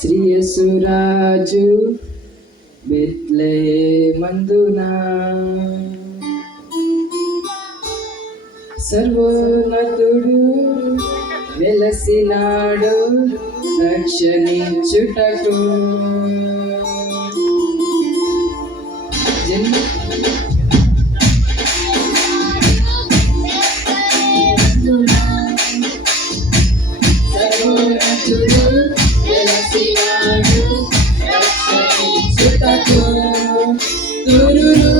శ్రీయసురాజు బెత్లే మందునా సర్వోన్నతుడు వెలసినాడు రక్షణించుటకు. రక్షణించుటకు వెలసినాడు